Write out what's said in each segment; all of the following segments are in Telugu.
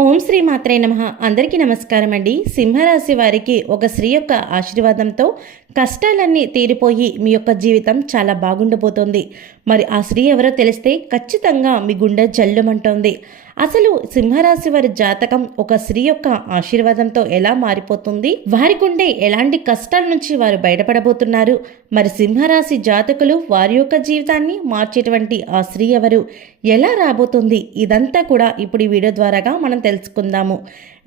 ఓం శ్రీ మాత్రే నమః. అందరికీ నమస్కారం అండి. సింహరాశి వారికి ఒక స్త్రీ యొక్క ఆశీర్వాదంతో కష్టాలన్నీ తీరిపోయి మీ యొక్క జీవితం చాలా బాగుండబోతోంది. మరి ఆ స్త్రీ ఎవరో తెలిస్తే ఖచ్చితంగా మీ గుండె జల్లుమంటోంది. అసలు సింహరాశి వారి జాతకం ఒక స్త్రీ యొక్క ఆశీర్వాదంతో ఎలా మారిపోతుంది, వారికి ఉండే ఎలాంటి కష్టాల నుంచి వారు బయటపడబోతున్నారు, మరి సింహరాశి జాతకులు వారి యొక్క జీవితాన్ని మార్చేటువంటి ఆ స్త్రీ ఎవరు, ఎలా రాబోతుంది, ఇదంతా కూడా ఇప్పుడు ఈ వీడియో ద్వారాగా మనం తెలుసుకుందాము.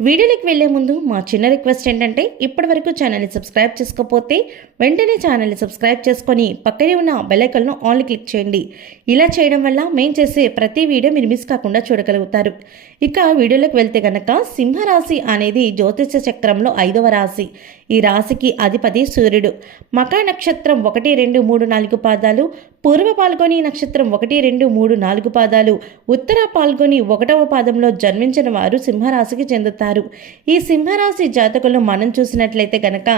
వీడియోకి వెళ్లే ముందు మా చిన్న రిక్వెస్ట్ ఏంటంటే ఇప్పటి వరకు ఛానల్ని సబ్స్క్రైబ్ చేసుకోకపోతే వెంటనే ఛానల్ని సబ్స్క్రైబ్ చేసుకొని పక్కనే ఉన్న బెల్ ఐకాన్ను ఆల్ క్లిక్ చేయండి. ఇలా చేయడం వల్ల మేము చేసే ప్రతి వీడియో మీరు మిస్ కాకుండా చూడగలుగుతారు. ఇక వీడియోలోకి వెళ్తే గనక సింహరాశి అనేది జ్యోతిష చక్రంలో 5వ రాశి. ఈ రాశికి అధిపతి సూర్యుడు. మకా నక్షత్రం 1, 2, 3, 4 పాదాలు, పూర్వ పాల్గొని నక్షత్రం 1, 2, 3, 4 పాదాలు, ఉత్తర పాల్గొని 1వ పాదంలో జన్మించిన వారు సింహరాశికి చెందుతారు. ఈ సింహరాశి జాతకులు మనం చూసినట్లయితే కనుక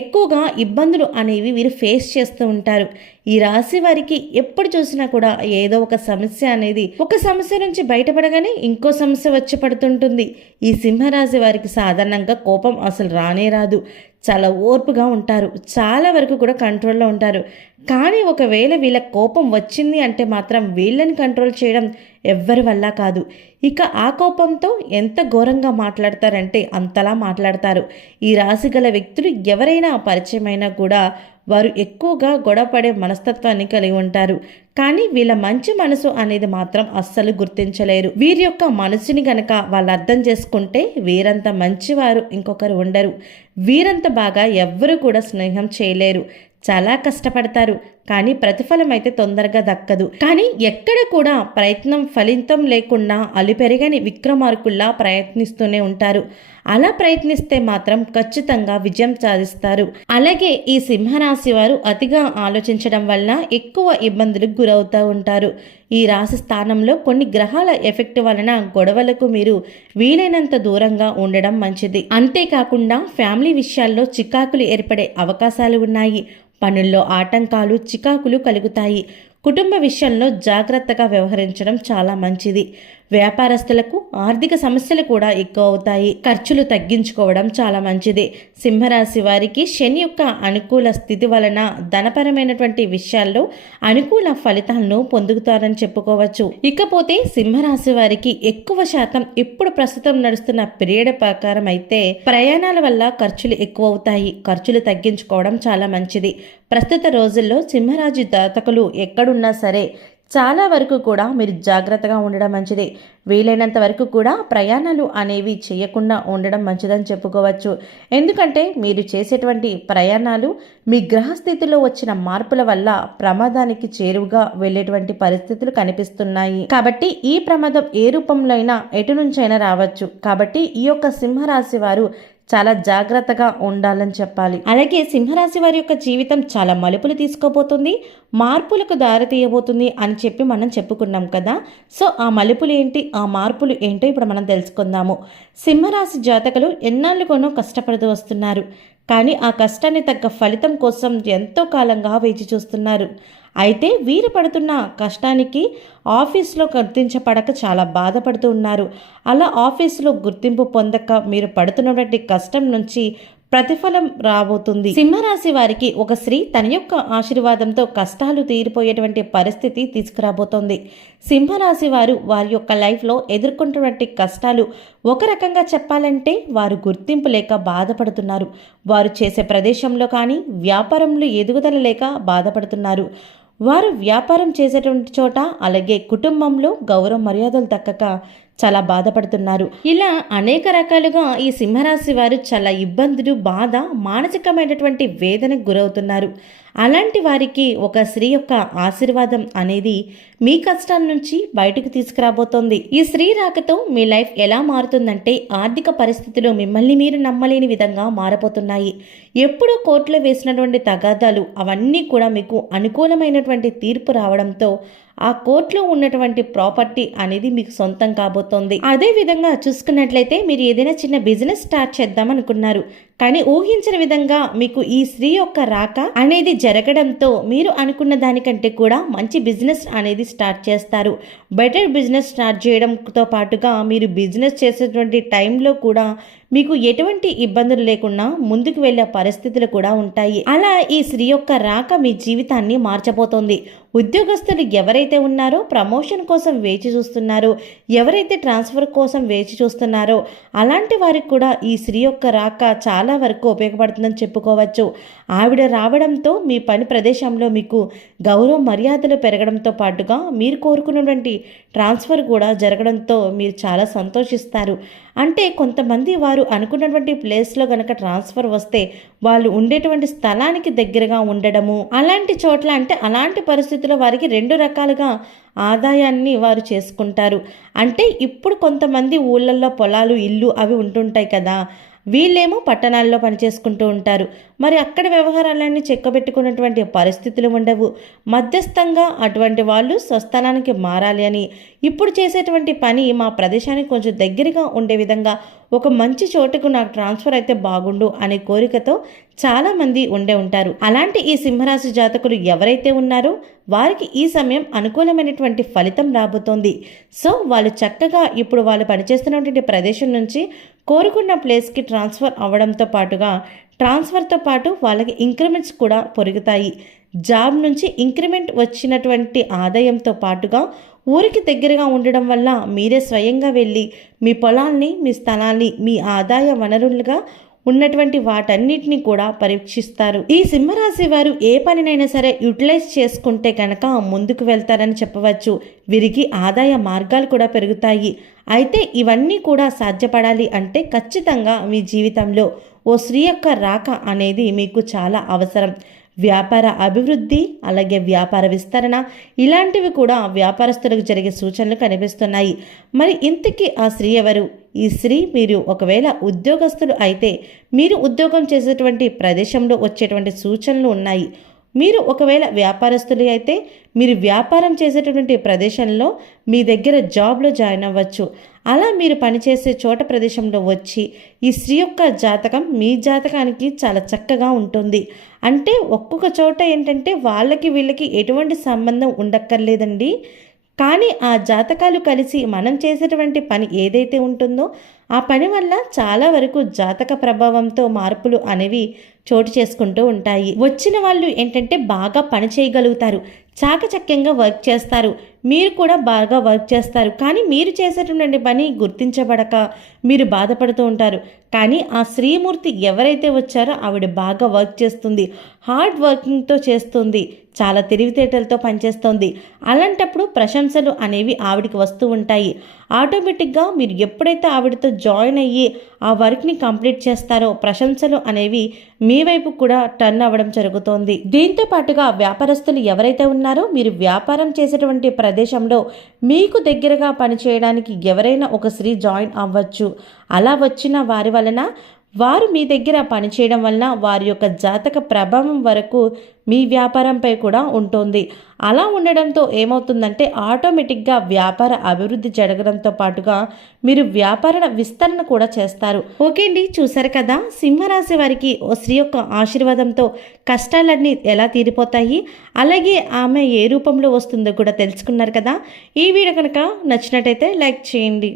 ఎక్కువగా ఇబ్బందులు అనేవి వీరు ఫేస్ చేస్తూ ఉంటారు. ఈ రాశి వారికి ఎప్పుడు చూసినా కూడా ఏదో ఒక సమస్య అనేది, ఒక సమస్య నుంచి బయటపడగానే ఇంకో సమస్య వచ్చి పడుతుంటుంది. ఈ సింహరాశి వారికి సాధారణంగా కోపం అసలు రానే రాదు. చాలా ఓర్పుగా ఉంటారు, చాలా వరకు కూడా కంట్రోల్లో ఉంటారు. కానీ ఒకవేళ వీళ్ళ కోపం వచ్చింది అంటే మాత్రం వీళ్ళని కంట్రోల్ చేయడం ఎవ్వరి వల్ల కాదు. ఇక ఆ కోపంతో ఎంత ఘోరంగా మాట్లాడతారంటే అంతలా మాట్లాడతారు. ఈ రాశి గల వ్యక్తులు ఎవరైనా పరిచయమైనా కూడా వారు ఎక్కువగా గొడవపడే మనస్తత్వాన్ని కలిగి ఉంటారు. కానీ వీళ్ళ మంచి మనసు అనేది మాత్రం అస్సలు గుర్తించలేరు. వీరి యొక్క మనసుని గనక వాళ్ళు అర్థం చేసుకుంటే వీరంత మంచివారు ఇంకొకరు ఉండరు. వీరంత బాగా ఎవ్వరూ కూడా స్నేహం చేయలేరు. చాలా కష్టపడతారు, కానీ ప్రతిఫలం అయితే తొందరగా దక్కదు. కానీ ఎక్కడ కూడా ప్రయత్నం ఫలితం లేకుండా అలిపెరగని విక్రమార్కుల్లా ప్రయత్నిస్తూనే ఉంటారు. అలా ప్రయత్నిస్తే మాత్రం ఖచ్చితంగా విజయం సాధిస్తారు. అలాగే ఈ సింహరాశి వారు అతిగా ఆలోచించడం వల్ల ఎక్కువ ఇబ్బందులకు గురవుతూ ఉంటారు. ఈ రాశి స్థానంలో కొన్ని గ్రహాల ఎఫెక్ట్ వలన గొడవలకు మీరు వీలైనంత దూరంగా ఉండడం మంచిది. అంతేకాకుండా ఫ్యామిలీ విషయాల్లో చికాకులు ఏర్పడే అవకాశాలు ఉన్నాయి. పనుల్లో ఆటంకాలు, చికాకులు కలుగుతాయి. కుటుంబ విషయంలో జాగ్రత్తగా వ్యవహరించడం చాలా మంచిది. వ్యాపారస్తులకు ఆర్థిక సమస్యలు కూడా ఎక్కువ అవుతాయి. ఖర్చులు తగ్గించుకోవడం చాలా మంచిది. సింహరాశి వారికి శని యొక్క అనుకూల స్థితి వలన ధనపరమైనటువంటి విషయాల్లో అనుకూల ఫలితాలను పొందుతారని చెప్పుకోవచ్చు. ఇకపోతే సింహరాశి వారికి ఎక్కువ శాతం ఇప్పుడు ప్రస్తుతం నడుస్తున్న పీరియడ్ ప్రకారం అయితే ప్రయాణాల వల్ల ఖర్చులు ఎక్కువ అవుతాయి. ఖర్చులు తగ్గించుకోవడం చాలా మంచిది. ప్రస్తుత రోజుల్లో సింహరాశి జాతకులు ఎక్కడున్నా సరే చాలా వరకు కూడా మీరు జాగ్రత్తగా ఉండడం మంచిది. వీలైనంత వరకు కూడా ప్రయాణాలు అనేవి చేయకుండా ఉండడం మంచిదని చెప్పుకోవచ్చు. ఎందుకంటే మీరు చేసేటువంటి ప్రయాణాలు మీ గ్రహస్థితిలో వచ్చిన మార్పుల వల్ల ప్రమాదానికి చేరువుగా వెళ్ళేటువంటి పరిస్థితులు కనిపిస్తున్నాయి. కాబట్టి ఈ ప్రమాదం ఏ రూపంలో అయినా ఎటు నుంచైనా రావచ్చు. కాబట్టి ఈ యొక్క సింహరాశి వారు చాలా జాగ్రత్తగా ఉండాలని చెప్పాలి. అలాగే సింహరాశి వారి యొక్క జీవితం చాలా మలుపులు తీసుకోబోతుంది, మార్పులకు దారి తీయబోతుంది అని చెప్పి మనం చెప్పుకున్నాం కదా. సో ఆ మలుపులు ఏంటి, ఆ మార్పులు ఏంటో ఇప్పుడు మనం తెలుసుకుందాము. సింహరాశి జాతకులు ఎన్నాళ్ళుగానో కష్టపడుతూ వస్తున్నారు. కానీ ఆ కష్టాన్ని తగ్గ ఫలితం కోసం ఎంతో కాలంగా వేచి చూస్తున్నారు. అయితే వీరు పడుతున్న కష్టానికి ఆఫీస్లో గుర్తించబడక చాలా బాధపడుతూ ఉన్నారు. అలా ఆఫీసులో గుర్తింపు పొందక మీరు పడుతున్నటువంటి కష్టం నుంచి ప్రతిఫలం రాబోతుంది. సింహరాశి వారికి ఒక స్త్రీ తన యొక్క ఆశీర్వాదంతో కష్టాలు తీరిపోయేటువంటి పరిస్థితి తీసుకురాబోతోంది. సింహరాశి వారు వారి యొక్క లైఫ్లో ఎదుర్కొంటున్నటువంటి కష్టాలు ఒక రకంగా చెప్పాలంటే వారు గుర్తింపు లేక బాధపడుతున్నారు. వారు చేసే ప్రదేశంలో కానీ వ్యాపారంలో ఎదుగుదల లేక బాధపడుతున్నారు. వారు వ్యాపారం చేసేటువంటి చోట అలాగే కుటుంబంలో గౌరవ మర్యాదలు దక్కక చాలా బాధపడుతున్నారు. ఇలా అనేక రకాలుగా ఈ సింహరాశి వారు చాలా ఇబ్బందులు, బాధ, మానసికమైనటువంటి వేదనకు గురవుతున్నారు. అలాంటి వారికి ఒక స్త్రీ యొక్క ఆశీర్వాదం అనేది మీ కష్టాల నుంచి బయటకు తీసుకురాబోతోంది. ఈ స్త్రీ రాకతో మీ లైఫ్ ఎలా మారుతుందంటే ఆర్థిక పరిస్థితులు మిమ్మల్ని మీరు నమ్మలేని విధంగా మారబోతున్నాయి. ఎప్పుడూ కోర్టులో వేసినటువంటి తగాదాలు అవన్నీ కూడా మీకు అనుకూలమైనటువంటి తీర్పు రావడంతో ఆ కోర్టులో ఉన్నటువంటి ప్రాపర్టీ అనేది మీకు సొంతం కాబోతోంది. అదే విధంగా చూసుకున్నట్లయితే మీరు ఏదైనా చిన్న బిజినెస్ స్టార్ట్ చేద్దాం అనుకున్నారు, కానీ ఊహించిన విధంగా మీకు ఈ స్త్రీ యొక్క రాక అనేది జరగడంతో మీరు అనుకున్న దానికంటే కూడా మంచి బిజినెస్ అనేది స్టార్ట్ చేస్తారు. బెటర్ బిజినెస్ స్టార్ట్ చేయడంతో పాటుగా మీరు బిజినెస్ చేసేటువంటి టైంలో కూడా మీకు ఎటువంటి ఇబ్బందులు లేకుండా ముందుకు వెళ్ళే పరిస్థితులు కూడా ఉంటాయి. అలా ఈ స్త్రీ యొక్క రాక మీ జీవితాన్ని మార్చబోతోంది. ఉద్యోగస్తులు ఎవరైతే ఉన్నారో ప్రమోషన్ కోసం వేచి చూస్తున్నారో, ఎవరైతే ట్రాన్స్ఫర్ కోసం వేచి చూస్తున్నారో అలాంటి వారికి కూడా ఈ స్త్రీ యొక్క రాక చాలా వరకు ఉపయోగపడుతుందని చెప్పుకోవచ్చు. ఆవిడ రావడంతో మీ పని ప్రదేశంలో మీకు గౌరవ మర్యాదలు పెరగడంతో పాటుగా మీరు కోరుకున్నటువంటి ట్రాన్స్ఫర్ కూడా జరగడంతో మీరు చాలా సంతోషిస్తారు. అంటే కొంతమంది వారు అనుకున్నటువంటి ప్లేస్లో గనక ట్రాన్స్ఫర్ వస్తే వాళ్ళు ఉండేటువంటి స్థలానికి దగ్గరగా ఉండడము, అలాంటి చోట్ల అంటే అలాంటి పరిస్థితుల్లో వారికి 2 రకాలుగా ఆదాయాన్ని వారు చేసుకుంటారు. అంటే ఇప్పుడు కొంతమంది ఊళ్ళల్లో పొలాలు, ఇల్లు అవి ఉంటుంటాయి కదా, వీళ్ళేమో పట్టణాల్లో పనిచేసుకుంటూ ఉంటారు. మరి అక్కడ వ్యవహారాలన్నీ చెక్కబెట్టుకున్నటువంటి పరిస్థితులు ఉండవు. మధ్యస్థంగా అటువంటి వాళ్ళు స్వస్థలానికి మారాలి అని ఇప్పుడు చేసేటువంటి పని మా ప్రదేశానికి కొంచెం దగ్గరగా ఉండే విధంగా ఒక మంచి చోటుకు నాకు ట్రాన్స్ఫర్ అయితే బాగుండు అనే కోరికతో చాలామంది ఉండే ఉంటారు. అలాంటి ఈ సింహరాశి జాతకులు ఎవరైతే ఉన్నారో వారికి ఈ సమయం అనుకూలమైనటువంటి ఫలితం రాబోతోంది. సో వాళ్ళు చక్కగా ఇప్పుడు వాళ్ళు పనిచేస్తున్నటువంటి ప్రదేశం నుంచి కోరుకున్న ప్లేస్కి ట్రాన్స్ఫర్ అవ్వడంతో పాటుగా ట్రాన్స్ఫర్తో పాటు వాళ్ళకి ఇంక్రిమెంట్స్ కూడా పెరుగుతాయి. జాబ్ నుంచి ఇంక్రిమెంట్ వచ్చినటువంటి ఆదాయంతో పాటుగా ఊరికి దగ్గరగా ఉండడం వల్ల మీరే స్వయంగా వెళ్ళి మీ పొలాల్ని, మీ స్థలాల్ని, మీ ఆదాయ వనరులుగా ఉన్నటువంటి వాటన్నిటిని కూడా పరీక్షిస్తారు. ఈ సింహరాశి వారు ఏ పనినైనా సరే యూటిలైజ్ చేసుకుంటే కనుక ముందుకు వెళ్తారని చెప్పవచ్చు. వీరికి ఆదాయ మార్గాలు కూడా పెరుగుతాయి. అయితే ఇవన్నీ కూడా సాధ్యపడాలి అంటే ఖచ్చితంగా మీ జీవితంలో ఓ స్త్రీ యొక్క రాక అనేది మీకు చాలా అవసరం. వ్యాపార అభివృద్ధి, అలాగే వ్యాపార విస్తరణ ఇలాంటివి కూడా వ్యాపారస్తులకు జరిగే సూచనలు కనిపిస్తున్నాయి. మరి ఇంతకీ ఆ స్త్రీ ఎవరు? ఈ స్త్రీ మీరు ఒకవేళ ఉద్యోగస్తులు అయితే మీరు ఉద్యోగం చేసేటువంటి ప్రదేశంలో వచ్చేటువంటి సూచనలు ఉన్నాయి. మీరు ఒకవేళ వ్యాపారస్తులు అయితే మీరు వ్యాపారం చేసేటటువంటి ప్రదేశంలో మీ దగ్గర జాబ్లో జాయిన్ అవ్వచ్చు. అలా మీరు పనిచేసే చోట ప్రదేశంలో వచ్చి ఈ స్త్రీ యొక్క జాతకం మీ జాతకానికి చాలా చక్కగా ఉంటుంది. అంటే ఒక్కొక్క చోట ఏంటంటే వాళ్ళకి వీళ్ళకి ఎటువంటి సంబంధం ఉండక్కర్లేదండి. కానీ ఆ జాతకాలు కలిసి మనం చేసేటువంటి పని ఏదైతే ఉంటుందో ఆ పని వల్ల చాలా వరకు జాతక ప్రభావంతో మార్పులు అనేవి చోటు చేసుకుంటూ ఉంటాయి. వచ్చిన వాళ్ళు ఏంటంటే బాగా పని చేయగలుగుతారు, చాకచక్యంగా వర్క్ చేస్తారు, మీరు కూడా బాగా వర్క్ చేస్తారు. కానీ మీరు చేసేటువంటి పని గుర్తించబడక మీరు బాధపడుతూ ఉంటారు. కానీ ఆ శ్రీమూర్తి ఎవరైతే వచ్చారో ఆవిడ బాగా వర్క్ చేస్తుంది, హార్డ్ వర్కింగ్తో చేస్తుంది, చాలా తెలివితేటలతో పనిచేస్తుంది. అలాంటప్పుడు ప్రశంసలు అనేవి ఆవిడికి వస్తూ ఉంటాయి. ఆటోమేటిక్గా మీరు ఎప్పుడైతే ఆవిడతో జాయిన్ అయ్యి ఆ వర్క్ని కంప్లీట్ చేస్తారో ప్రశంసలు అనేవి మీ వైపు కూడా టర్న్ అవ్వడం జరుగుతోంది. దీంతో పాటుగా వ్యాపారస్తులు ఎవరైతే ఉన్నారో మీరు వ్యాపారం చేసేటువంటి ప్రదేశంలో మీకు దగ్గరగా పనిచేయడానికి ఎవరైనా ఒక స్త్రీ జాయిన్ అవ్వచ్చు. అలా వచ్చిన వారి వలన వారు మీ దగ్గర పనిచేయడం వలన వారి యొక్క జాతక ప్రభావం వరకు మీ వ్యాపారంపై కూడా ఉంటుంది. అలా ఉండడంతో ఏమవుతుందంటే ఆటోమేటిక్గా వ్యాపార అభివృద్ధి జరగడంతో పాటుగా మీరు వ్యాపార విస్తరణ కూడా చేస్తారు. ఓకే అండి, చూసారు కదా సింహరాశి వారికి ఓ స్త్రీ యొక్క ఆశీర్వాదంతో కష్టాలన్నీ ఎలా తీరిపోతాయి, అలాగే ఆమె ఏ రూపంలో వస్తుందో కూడా తెలుసుకున్నారు కదా. ఈ వీడియో కనుక నచ్చినట్టయితే లైక్ చేయండి.